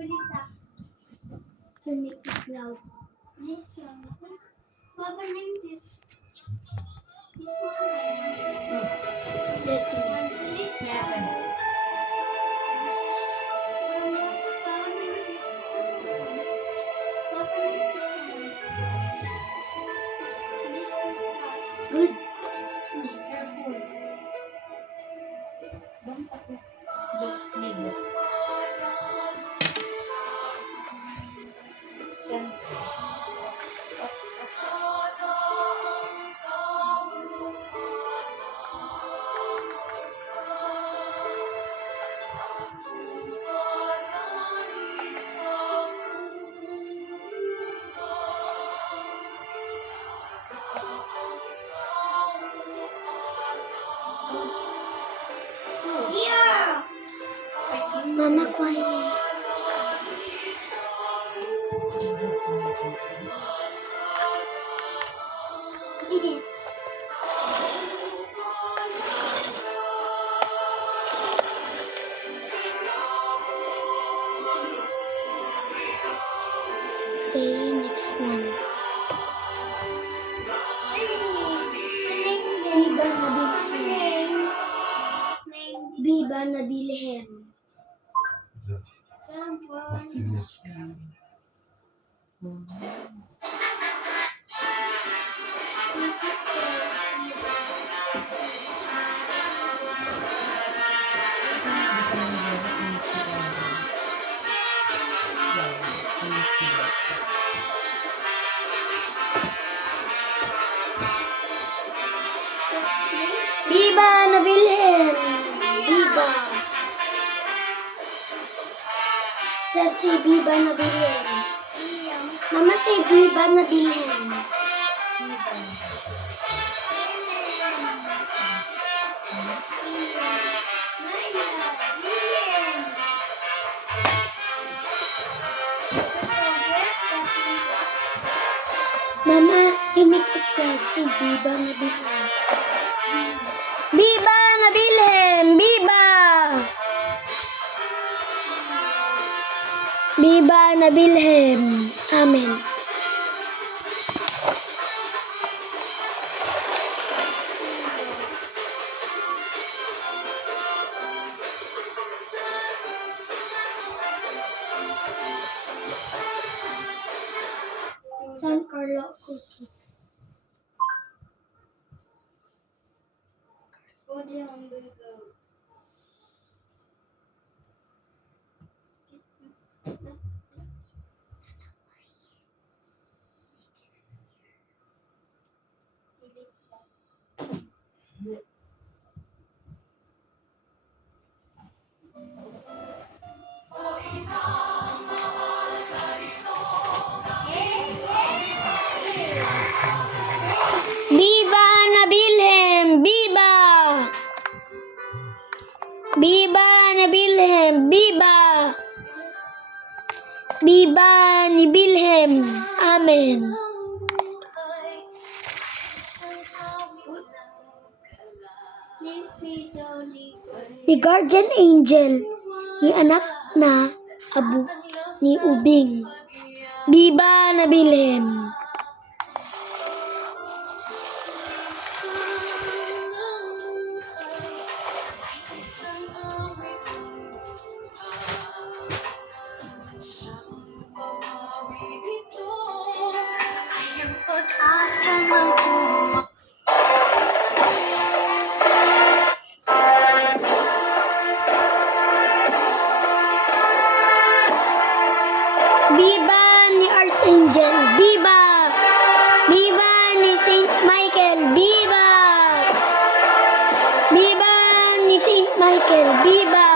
To make it loud. This one. Papa named it. This one. Let me. Good. Be careful. Don't just leave it. Send. Oops. Yeah. Mama, quiet. Okay, next one. Biba na Bilhem. Biba na Bilhem. Biba na Bilhem. Biba. Just say Biba na Bilhem. Mama say Biba na Bilhem. Mama, you make it loud. Say Biba na Bilhem. Biba na Bilhem. Biba. Biba na Bilhem. Amen. San Carlo cookie. Biba na Bilhem. Biba. Biba na Bilhem. Biba. Biba ni Bilhem. Amen. Ni guardian angel, ni anak na abu ni ubing. Biba na Bilhem. Biba ni Archangel. Biba. Biba ni Saint Michael. Biba. Biba ni Saint Michael. Biba.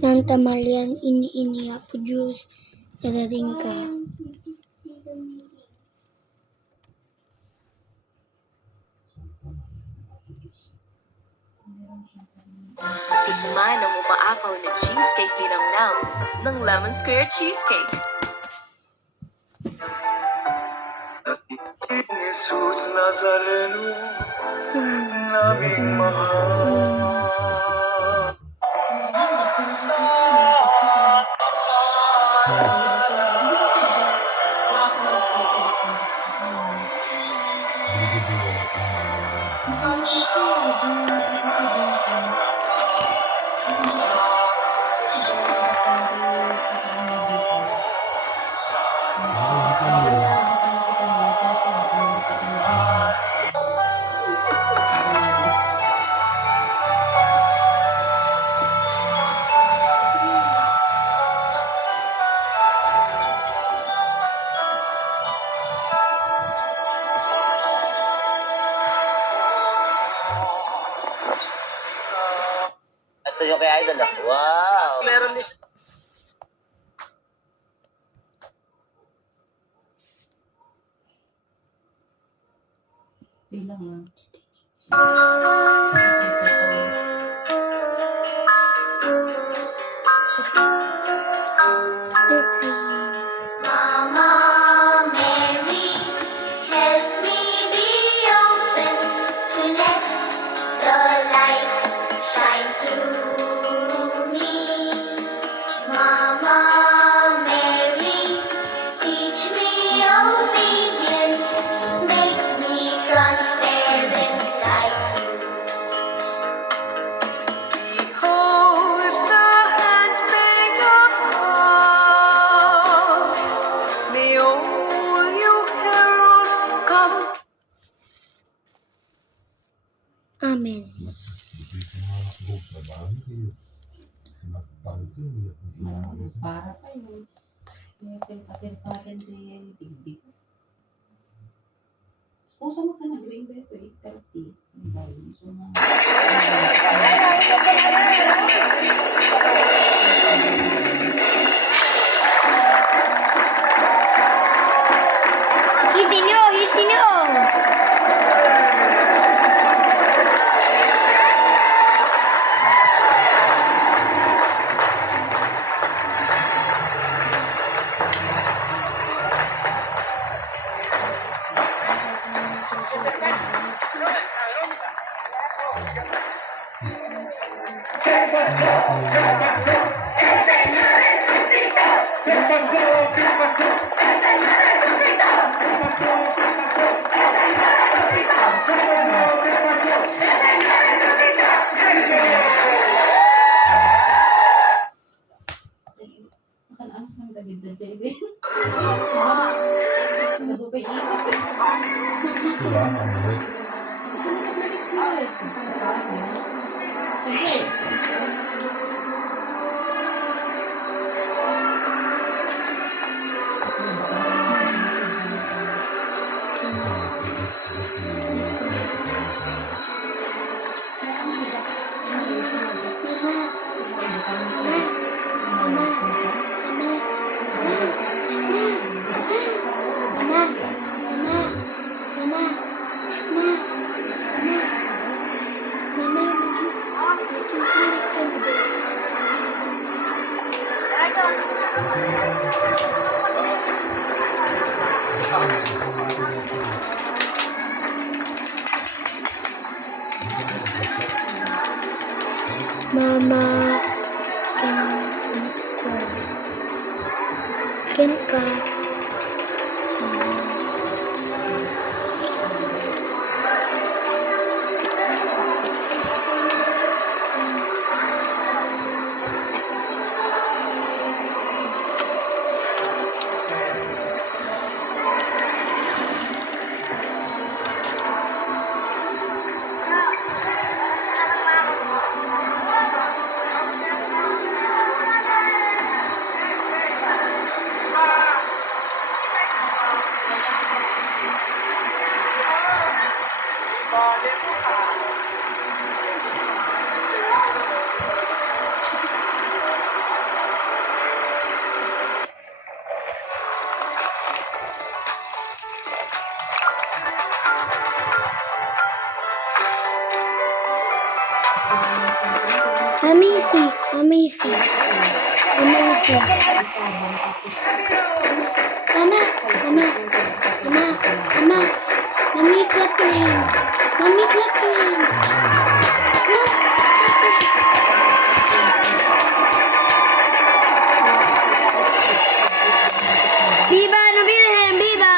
Nang tamalian ini apo Diyos, dadating ka. Tikman ang umaapaw na cheesecake linamnam ng Lemon Square Cheesecake. Jesus Nazareno, naming mahal. Ito yung kay Idol. Wow! Meron din siya. Lang ah. Mama Mary, help me be open to let the light shine through me. Mama Mary, teach me obedience, make me transparent like you. Behold the handmaid of God. May all you herald come. Amen. Para kayo. Pasil-pasil din. Big. Pusa mo ka na green dito, 8:30. So, He's in you. makan-amas ng dagdag dyan din. Madupay itis eh. Mama, Ken ka. Amazing, amazing, amazing. Mama, mama, mama, mama. Mami, clap your hand. Mami, clap your hand. No, Viva no Wilhelm, viva!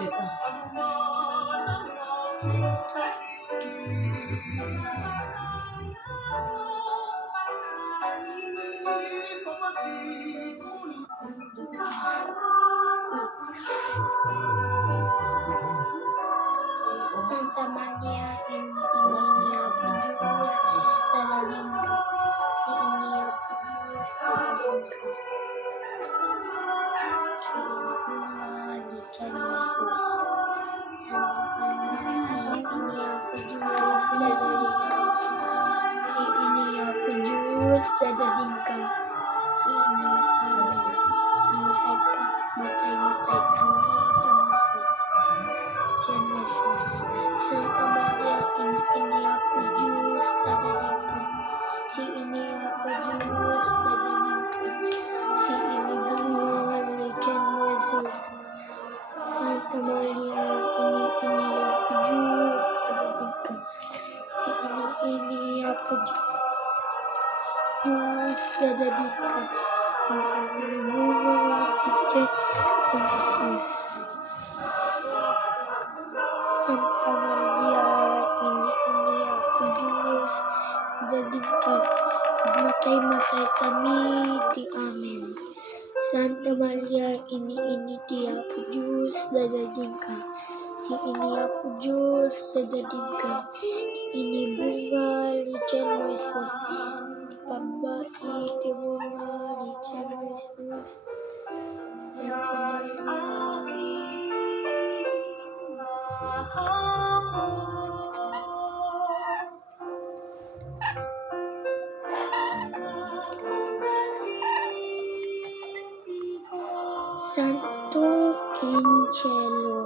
Ito. Santa Maria, Ininia Pujus, dadaling ka. Si Inia Pujus, dadaling ka. Si Inia di Chan Jesus. Santa Maria, Inia Pujus, dadaling ka. Si Inia Pujus, dadaling ka. Si Inia, Amen. Matay kami, tumuko. Chan Jesus. Santa Maria, Inia Pujus, dadaling ka. Si Inia Pujus, dadaling ka. Si Inibungan ni Chan Jesus. Santa Maria, Inia Pujus, dadaling ka. Si Inia Pujus, dadaling ka. Si Inibungan ni Chan Jesus. Santa Maria, Inia Pujus, dadaling ka. Matay kami, di Amen. Santa Maria, Inia Pujus, dadaling ka. Si Inia Pujus, dadaling ka. Inibungal ni Chan Jesus. Pagbai, tibungal ni Chan Jesus. Santa Maria, Santo in Cielo,